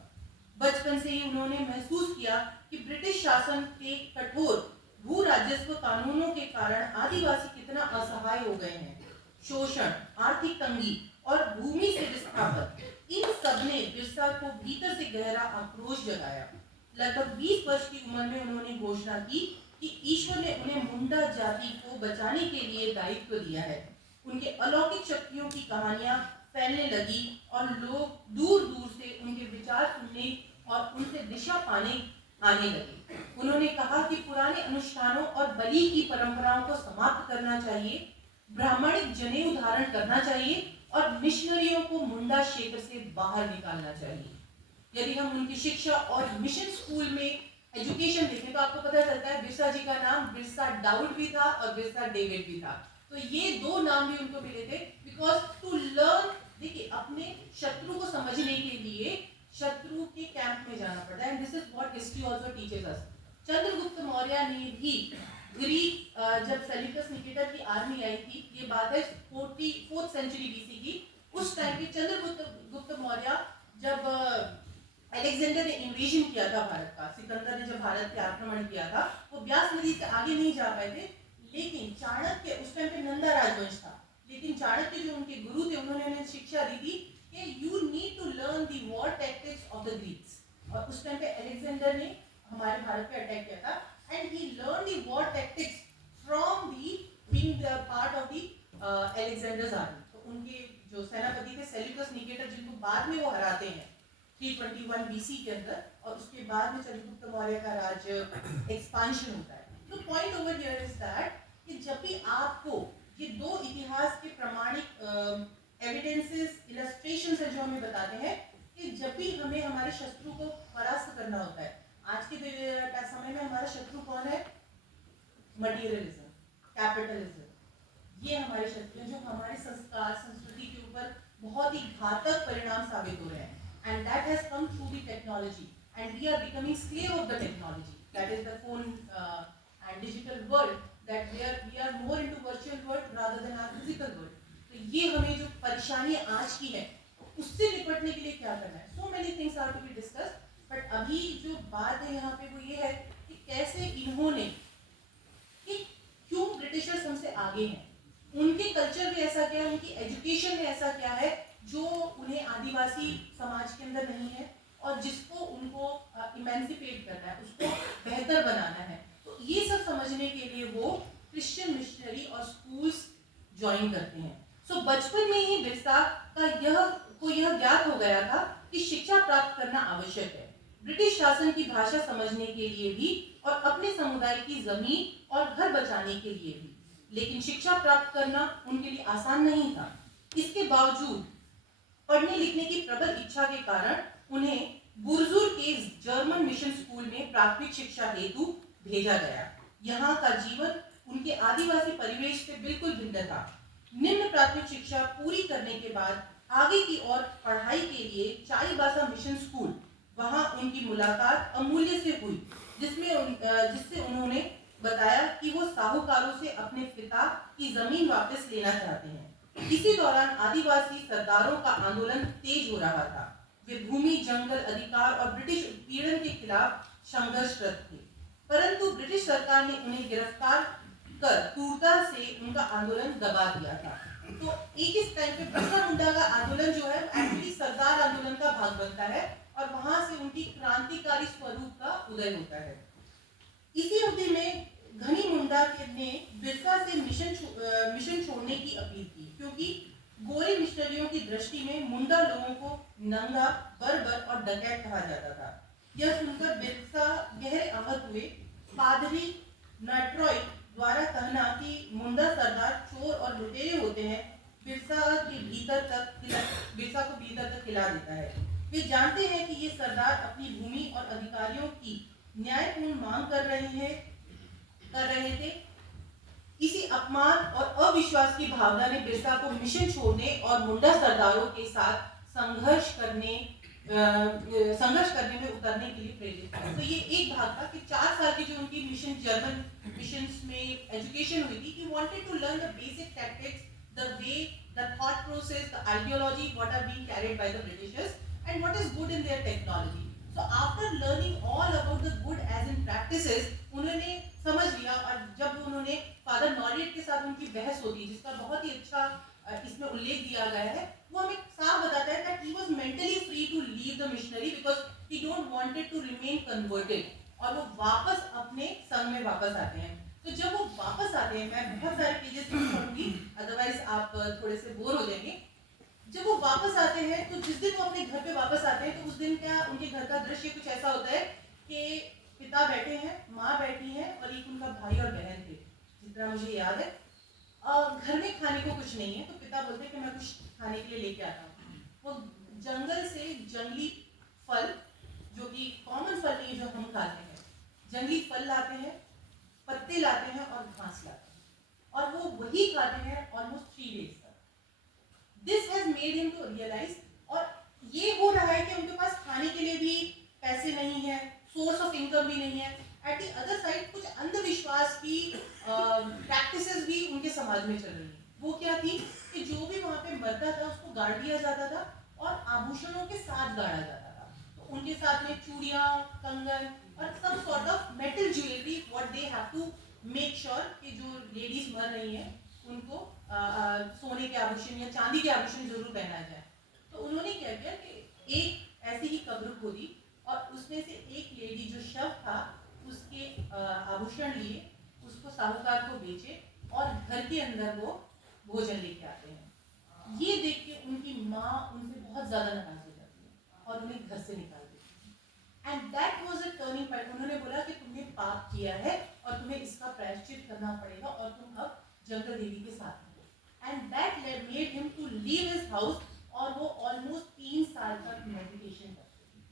बचपन से ही उन्होंने महसूस किया कि ब्रिटिश शासन के कठोर भू राजस्व कानूनों के कारण आदिवासी कितना असहाय हो गए हैं. शोषण, आर्थिक तंगी और भूमि से विस्थापन, इन सब ने बिरसा को भीतर से गहरा आक्रोश जगाया। लगभग 20 वर्ष की उम्र में उन्होंने घोषणा की कि ईश्वर ने उन्हें मुंडा जाति को बचाने के लिए दायित्व दिया है। उनके अलौकिक शक्तियों की कहानियां फैलने लगी और लोग दूर दूर से उनके विचार सुनने और उनसे दिशा पाने आने लगे। उन्होंने कहा कि पुराने अनुष्ठानों और बलि की परंपराओं को समाप्त करना चाहिए, ब्राह्मणिक जनेऊ धारण करना चाहिए और मिशनरियों को मुंडा क्षेत्र से बाहर निकालना चाहिए। यदि हम उनकी शिक्षा और मिशन स्कूल में एजुकेशन देखें तो आपको पता चलता है बिरसा जी का नाम बिरसा डाउड भी था और बिरसा डेविड भी था। तो ये दो नाम भी उनको मिले थे बिकॉज टू लर्न, देखिए अपने शत्रु को समझने के लिए शत्रु के कैंप में जाना पड़ता है, and this is what history also teaches us. Chandragupta Maurya ने भी ग्रीक, जब सेल्यूकस निकेटर की आर्मी आई थी, ये बात है 4th सेंचुरी बीसी की, उस टाइम पे चंद्रगुप्त मौर्य जब अलेक्जेंडर ने इन्वेजन किया था भारत का, सिकंदर ने जब भारत पे आक्रमण किया था, वो ब्यास नदी से आगे नहीं जा पाए थे, लेकिन चाणक्य, उस टाइम पे नंदा राजवंश था, लेकिन चाणक्य जो उनके गुरु थे उन्होंने उन्हें शिक्षा दी थी कि you need to learn the war tactics of the Greeks. और उस टाइम पे अलेक्जेंडर ने हमारे भारत पे अटैक किया था, and he learn the war tactics from the being the part of the Alexander's army. तो उनके जो सेनापति थे सेल्यूकस निकेटर, जिनको बाद में वो हराते हैं 321 बीसी के अंदर, और उसके बाद में चंद्रगुप्त मौर्य का राज्य एक्सपांशन होता है। तो point over here is that कि जब भी आपको ये दो इतिहास के प्रमाणिक एविडेंसेस, इलस्ट्रेशंस है जो हमें बताते हैं कि जब भी हमें हमारे शत्रु को परास्त करना होता है, आज के समय में हमारा शत्रु कौन है? मटीरियलिज्म, कैपिटलिज्म, ये हमारे शत्रु हैं जो हमारे संस्कार, संस्कृति के ऊपर बहुत ही घातक परिणाम साबित हो रहे हैं। And that has come through the technology, and we are becoming slave of the technology. That is the phone and digital world. That we are more into virtual world rather than our physical world. तो ये हमें जो परेशानी आज की है उससे निपटने के लिए क्या करना है? So many things are to be discussed. But अभी जो बात है यहाँ पे वो ये है कि कैसे इन्होंने, कि क्यों ब्रिटिशर्स हमसे आगे हैं, उनके कल्चर में ऐसा क्या है, उनकी एजुकेशन में ऐसा क्या है जो उन्हें आदिवासी समाज के अंदर नहीं है और जिसको उनको इमेंसिपेट करना है, उसको बेहतर बनाना है। तो ये सब समझने के लिए वो क्रिश्चियन मिशनरी और स्कूल्स ज्वाइन करते हैं। सो बचपन में ही बिरसा का यह ज्ञात हो गया था कि शिक्षा प्राप्त करना आवश्यक है, ब्रिटिश शासन की भाषा समझने के लिए भी और अपने समुदाय की जमीन और घर बचाने के लिए भी। लेकिन शिक्षा प्राप्त करना उनके लिए आसान नहीं था। इसके बावजूद पढ़ने लिखने की प्रबल इच्छा के कारण उन्हें बुरजुर के जर्मन मिशन स्कूल में प्राथमिक शिक्षा हेतु भेजा गया। यहाँ का जीवन उनके आदिवासी परिवेश से बिल्कुल भिन्न था। निम्न प्राथमिक शिक्षा पूरी करने के बाद आगे की ओर पढ़ाई के लिए चाईबासा मिशन स्कूल, वहाँ उनकी मुलाकात अमूल्य से हुई, जिससे उन्होंने बताया कि वो साहूकारों से अपने पिता की जमीन वापस लेना चाहते हैं। इसी दौरान आदिवासी सरदारों का आंदोलन तेज हो रहा था। वे भूमि, जंगल अधिकार और ब्रिटिश उत्पीड़न के खिलाफ संघर्षरत थे, परंतु ब्रिटिश सरकार ने उन्हें गिरफ्तार कर क्रूरता से उनका आंदोलन दबा दिया था। तो एक इस टाइम पे बिरसा मुंडा का आंदोलन जो है एक्चुअली सरदार आंदोलन का भाग बनता है और वहां से उनकी क्रांतिकारी स्वरूप का उदय होता है। इसी अवधि में घनी मुंडा ने बिरसा से मिशन छोड़ने की अपील की, क्योंकि गोरे मिशनरियों की दृष्टि में मुंडा लोगों को नंगा, बर्बर और डकैत कहा जाता था। यह सुनकर बिरसा गहरे आहत हुए। पादरी नाट्रॉय द्वारा कहना कि मुंडा सरदार चोर और लुटेरे होते हैं, बिरसा को भीतर तक हिला देता है। वे जानते हैं कि ये सरदार अपनी भूमि और अधिकारियों की न्यायपूर्ण मांग कर रहे थे। इसी अपमान और अविश्वास की भावना ने बिरसा को मिशन छोड़ने और मुंडा सरदारों के साथ संघर्ष करने में उतरने के लिए प्रेरित किया। तो ये एक भाग था कि 4 साल की जो उनकी मिशन, जर्मन मिशंस में एजुकेशन हुई थी, he wanted to learn the basic tactics, the way, the thought process, the ideology, what are being carried by the Britishers and what is good in their technology. So after learning all about the good as in practices, उन्होंने समझ लिया। और जब उन्होंने father नॉरियट के साथ उनकी बहस होती, जिसका बहुत ही अच्छा इसमें उल्लेख दिया गया है वो हमें साफ बताता है that he was mentally free to leave the missionary because he don't wanted to remain converted, और वो वापस अपने संघ में वापस आते हैं। तो जब वो वापस आते हैं, मैं बहुत सारे पेजेस पढ़ूंगी अदरवाइज आप थोड़े से बोर हो जाएंगे। जब वो वापस आते हैं तो जिस दिन वो अपने घर पे वापस आते हैं तो उस दिन क्या उनके घर का दृश्य कुछ ऐसा होता है कि पिता बैठे हैं, माँ बैठी है और एक उनका भाई और बहन थे, जितना मुझे याद है। घर में खाने को कुछ नहीं है तो पिता बोलते हैं कि मैं कुछ खाने के लिए लेके आता हूँ। वो जंगल से जंगली फल, जो कि कॉमन फल नहीं जो हम खाते हैं, जंगली फल लाते हैं, पत्ते लाते हैं और घास लाते हैं, और वो वही खाते हैं ऑलमोस्ट 3 डेज तक। This has made him to realise, और ये हो रहा है कि उनके पास खाने के लिए भी पैसे नहीं है, सोर्स ऑफ इनकम भी नहीं है। एट द अदर साइड कुछ अंधविश्वास की प्रैक्टिसेस भी उनके समाज में चल रही है। वो क्या थी कि जो भी वहाँ पे मरता था उसको गाड़ दिया जाता था और आभूषणों के साथ गाड़ा जाता था। तो उनके साथ में चूड़ियाँ, कंगन और सब sort of metal jewellery, what they have to make sure कि जो लेडीज मर रही हैं उनको सोने के आभूषण या चांदी के आभूषण जरूर पहना जाए। तो उन्होंने क्या किया कि एक ऐसी ही कब्र खोदी और उसमें से एक लेडी जो शव था उसके आभूषण लिए, उसको साहूकार को बेचे और घर के अंदर वो भोजन लेके आते हैं। ये देख के उनकी माँ उनसे बहुत ज्यादा नाराज हो जाती है और उन्हें घर से निकाल देती है। And that was a turning point. उन्होंने बोला कि तुमने पाप किया है और तुम्हें इसका प्रायश्चित करना पड़ेगा और तुम अब जंगल देवी के साथ हो। And that made him to leave his house, और वो ऑलमोस्ट 3 साल तक मेडिटेशन करते हैं।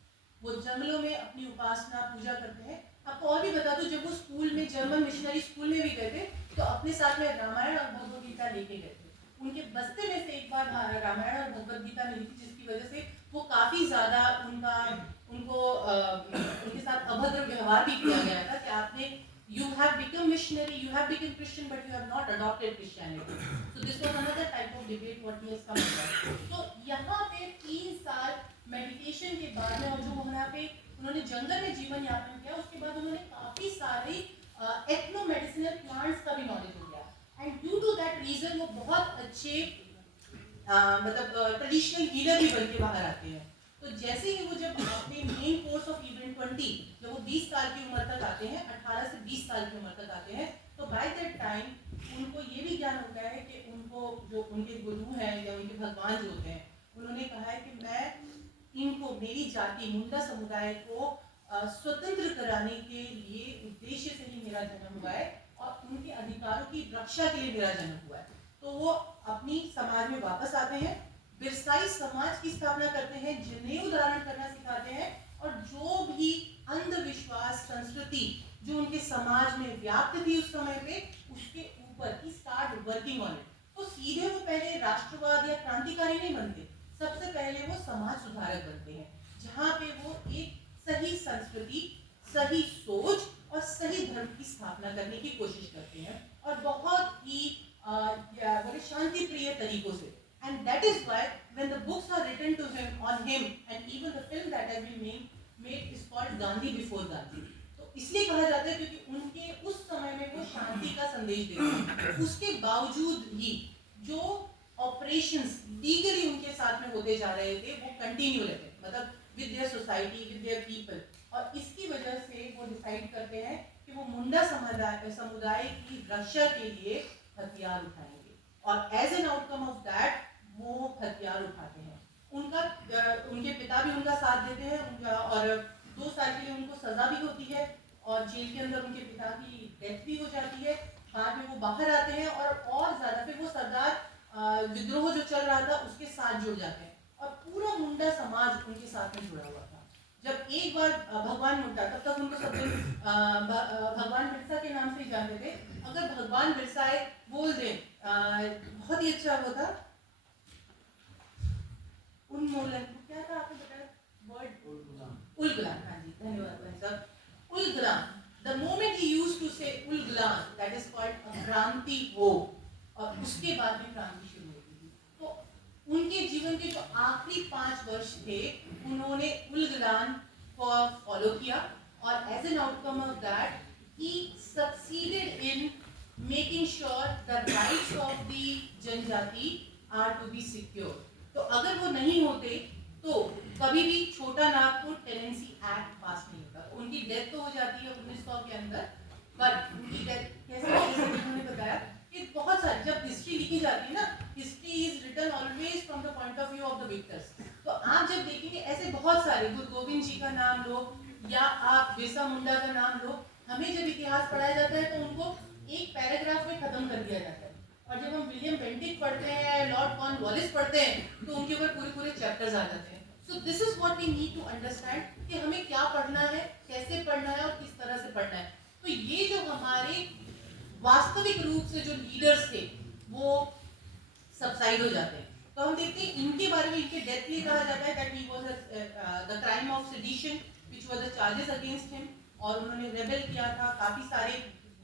वो जंगलों में अपनी उपासना पूजा करते हैं। आपको और भी बता दूं, जब वो स्कूल में, जर्मन मिशनरी स्कूल में भी गए थे तो अपने साथ में रामायण और भगवद गीता लेके गए थे। उनके बस्ते में से एक बार रामायण और भगवद गीता मिली थी, जिसकी वजह से वो काफी ज्यादा उनके साथ अभद्र व्यवहार भी किया गया था कि आपने you have become missionary, you have become Christian, but you have not adopted Christianity. So this was another type of debate what he has come about. तो यहाँ पे 3 साल मेडिटेशन के बाद में, और जो वहाँ पे उन्होंने जंगल में जीवन यापन किया, उसके बाद उन्होंने काफी सारी एथनो मेडिसिनल प्लांट्स का भी नॉलेज हो गया। And due to that reason वो बहुत अच्छे ट्रेडिशनल हीलर भी बन के बाहर आते हैं। तो जैसे ही वो जब अपने मेन कोर्स ऑफ इवेंट 20, जब वो 20 साल की उम्र तक आते हैं, 18 से 20 साल की उम्र तक आते हैं, तो बाय दैट टाइम उनको ये भी ज्ञान होता है कि उनको जो उनके गुरु हैं या उनके भगवान जो होते हैं, उन्होंने कहा है कि मैं इनको, मेरी जाति मुंडा समुदाय को स्वतंत्र कराने के लिए उद्देश्य से ही मेरा जन्म हुआ है और उनके अधिकारों की रक्षा के लिए मेरा जन्म हुआ है। तो वो अपनी समाज में वापस आते हैं, बिरसाई समाज की स्थापना करते हैं, जनेऊ धारण करना सिखाते हैं, और जो भी अंधविश्वास संस्कृति जो उनके समाज में व्याप्त थी उस समय पे, उसके ऊपर ही स्टार्ट वर्किंग ऑन इट। तो सीधे वो पहले राष्ट्रवाद या क्रांतिकारी नहीं बनते, सबसे पहले वो समाज सुधारक बनते हैं, जहाँ पे वो एक सही संस्कृति, सही सोच और सही धर्म की स्थापना करने की कोशिश करते हैं, और बहुत ही बड़े शांति प्रिय तरीकों से। And that is why when the books are written to him on him, and even the film that has been made is called Gandhi Before Gandhi. तो इसलिए कहा जाता है क्योंकि उनके उस समय में वो शांति का संदेश देते हैं। उसके बावजूद ही जो ऑपरेशंस लीगली उनके साथ में होते जा रहे थे वो कंटिन्यू रहते, मतलब with their society, with their people, और इसकी वजह से वो डिसाइड करते हैं कि वो मुंडा समुदाय की रक्षा के लिए हथियार उठाएंगे, और as an outcome of that वो हथियार उठाते हैं। उनके पिता भी उनका साथ देते हैं, और 2 साल के लिए उनको सजा भी होती है और जेल के अंदर उनके पिता की डेथ भी हो जाती है। बाद में वो बाहर आते हैं और ज्यादा फिर वो सरदार विद्रोह जो चल रहा था उसके साथ जुड़ जाते हैं, और पूरा मुंडा समाज उनके साथ में जुड़ा हुआ था। जब एक बार भगवान मुंडा, तब तक उनको सब भगवान बिरसा के नाम से ही जानते थे, अगर भगवान बिरसा बोल दे बहुत ही अच्छा होता। उन्मूलन क्या था आपने बताया वर्ड? उलगुलान। हाँ जी, धन्यवाद भाई साहब। Ulgulan, the moment he used to say Ulgulan, that is called a क्रांति हो, और उसके बाद में क्रांति शुरू होती थी। तो उनके जीवन के जो आखिरी 5 वर्ष थे उन्होंने उलगुलान को फॉलो किया, और as an outcome of that he succeeded in making sure the rights of the जनजाति are to be secure. तो अगर वो नहीं होते तो कभी भी छोटा नागपुर टेनेंसी एक्ट पास नहीं होता। उनकी डेथ तो हो जाती है 1900 के अंदर, बट उनकी डेथ कैसे उन्होंने बताया कि बहुत सारी, जब हिस्ट्री लिखी जाती है ना, history is written always from the point of view of the victors. तो आप जब देखेंगे ऐसे बहुत सारे, गुरु गोविंद जी का नाम लो या आप बिरसा मुंडा का नाम लो, हमें जब इतिहास पढ़ाया जाता है तो उनको एक पैराग्राफ में खत्म कर दिया जाता है। और जब हम विलियम बेंटिक पढ़ते हैं, लॉर्ड कॉर्नवालिस पढ़ते हैं, तो उनके ऊपर पूरे पूरे चैप्टर्स आ जाते हैं। So this is what we need to understand कि हमें क्या पढ़ना है, कैसे पढ़ना है और किस तरह से पढ़ना है। तो ये जो हमारे वास्तविक रूप से जो लीडर्स थे वो सबसाइड हो जाते हैं। तो हम देखते हैं इनके बारे में, इनके डेथ लिए कहा जाता है that he was the crime of sedition which was the charges against him, और उन्होंने रेबेल किया था, काफी सारे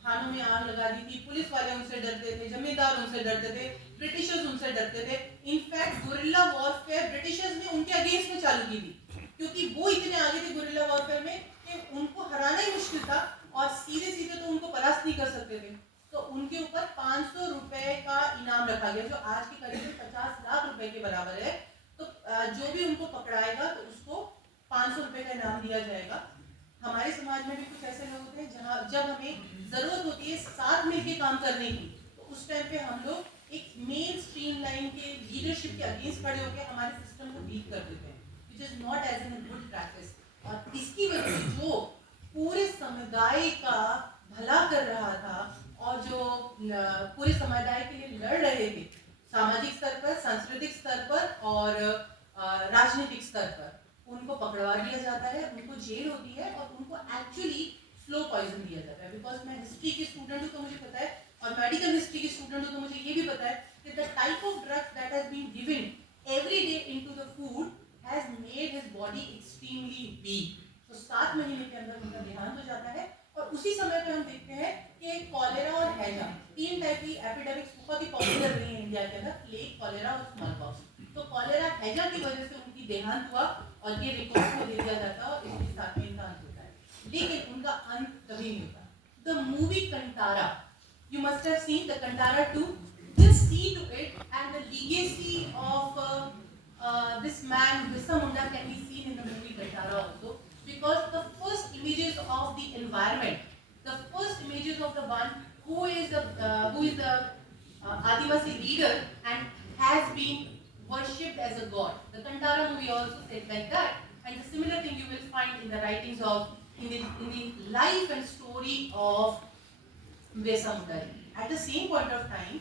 थानों में आग लगा दी थी, पुलिस वाले उनसे डरते थे, जमींदार उनसे डरते थे, ब्रिटिशर्स उनसे डरते थे। इनफैक्ट गुरिल्ला वॉरफेयर ब्रिटिशर्स ने उनके अगेंस्ट में चालू की थी, क्योंकि वो इतने आगे थे गुरिल्ला वॉरफेयर में कि उनको हराना ही मुश्किल था और सीधे सीधे तो उनको परास्त नहीं कर सकते थे। तो उनके ऊपर 500 रुपए का इनाम रखा गया, जो आज के करीब 50 लाख रुपए के बराबर है। तो जो भी उनको पकड़ाएगा तो उसको 500 रुपए का इनाम दिया जाएगा। हमारे समाज में भी कुछ ऐसे लोग होते हैं जहाँ जब हमें जरूरत होती है साथ मिलकर काम करने की, तो उस टाइम पे हम लोग एक मेन स्ट्रीम लाइन के लीडरशिप के अगेंस्ट खड़े होकर हमारे सिस्टम को वीक कर देते हैं, which is not as an good practice. और इसकी वजह से जो पूरे समुदाय का भला कर रहा था और जो पूरे समुदाय के लिए लड़ रहे थे, सामाजिक स्तर पर, सांस्कृतिक स्तर पर और राजनीतिक स्तर पर, उनको पकड़वा दिया जाता है, उनको जेल होती है और उनको एक्चुअली स्लो पॉइजन दिया जाता है। बिकॉज मैं हिस्ट्री की स्टूडेंट हूँ तो मुझे पता है, और मेडिकल हिस्ट्री की स्टूडेंट हूँ तो मुझे ये भी पता है कि the type of drugs that has been given every day into the food has made his body extremely weak. तो 7 महीने के अंदर उनका देहांत हो जाता है। और उसी समय पे हम देखते हैं कि कॉलेरा और हैजा, 3 टाइप की एपिडेमिक्स बहुत ही पॉपुलर रही है इंडिया के अंदर, प्लेग, कॉलेरा और स्मॉल पॉक्स। तो कॉलेरा हैजा की वजह से उनकी देहांत हुआ और ये रिकॉर्ड में ले दिया जाता है और इसके साथ में इनका अंत होता है, लेकिन उनका अंत कभी नहीं होता। The movie Kantara, you must have seen the Kantara 2, just see to it, and the legacy of this man Birsa Munda can be seen in the movie Kantara also, because the first images of the environment, the first images of the one who is the Adivasi leader and has been worshipped as a god. The Kantara movie also said like that, and the similar thing you will find in the writings of in the life and story of Birsa Munda. At the same point of time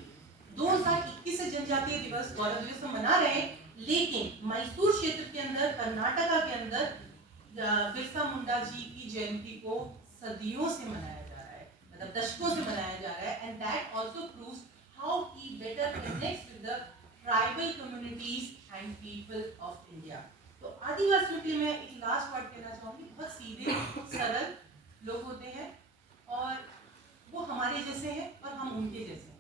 2021 से जनजातीय दिवस, गौरव दिवस हम मना रहे हैं, लेकिन मैसूर क्षेत्र के अंदर, कर्नाटका के अंदर बिरसा मुंडा जी की जयंती को सदियों से मनाया जा रहा है, मतलब दशकों से मनाया जा रहा है, and that also proves how he better connects with the tribal communities and people of India. तो आदिवासियों के लिए मैं एक लास्ट वर्ड कहना चाहूंगी, बहुत सीधे सरल लोग होते हैं और वो हमारे जैसे हैं और हम उनके जैसे हैं।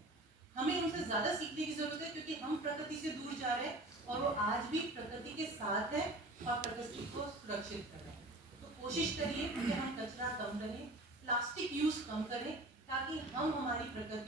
हमें उनसे ज्यादा सीखने की जरूरत है, क्योंकि हम प्रकृति से दूर जा रहे हैं और वो आज भी प्रकृति के साथ हैं और प्रकृति को सुरक्षित कर रहे हैं। तो कोशिश करिए कि हम कचरा कम करें, प्लास्टिक यूज कम करें, ताकि हम हमारी प्रकृति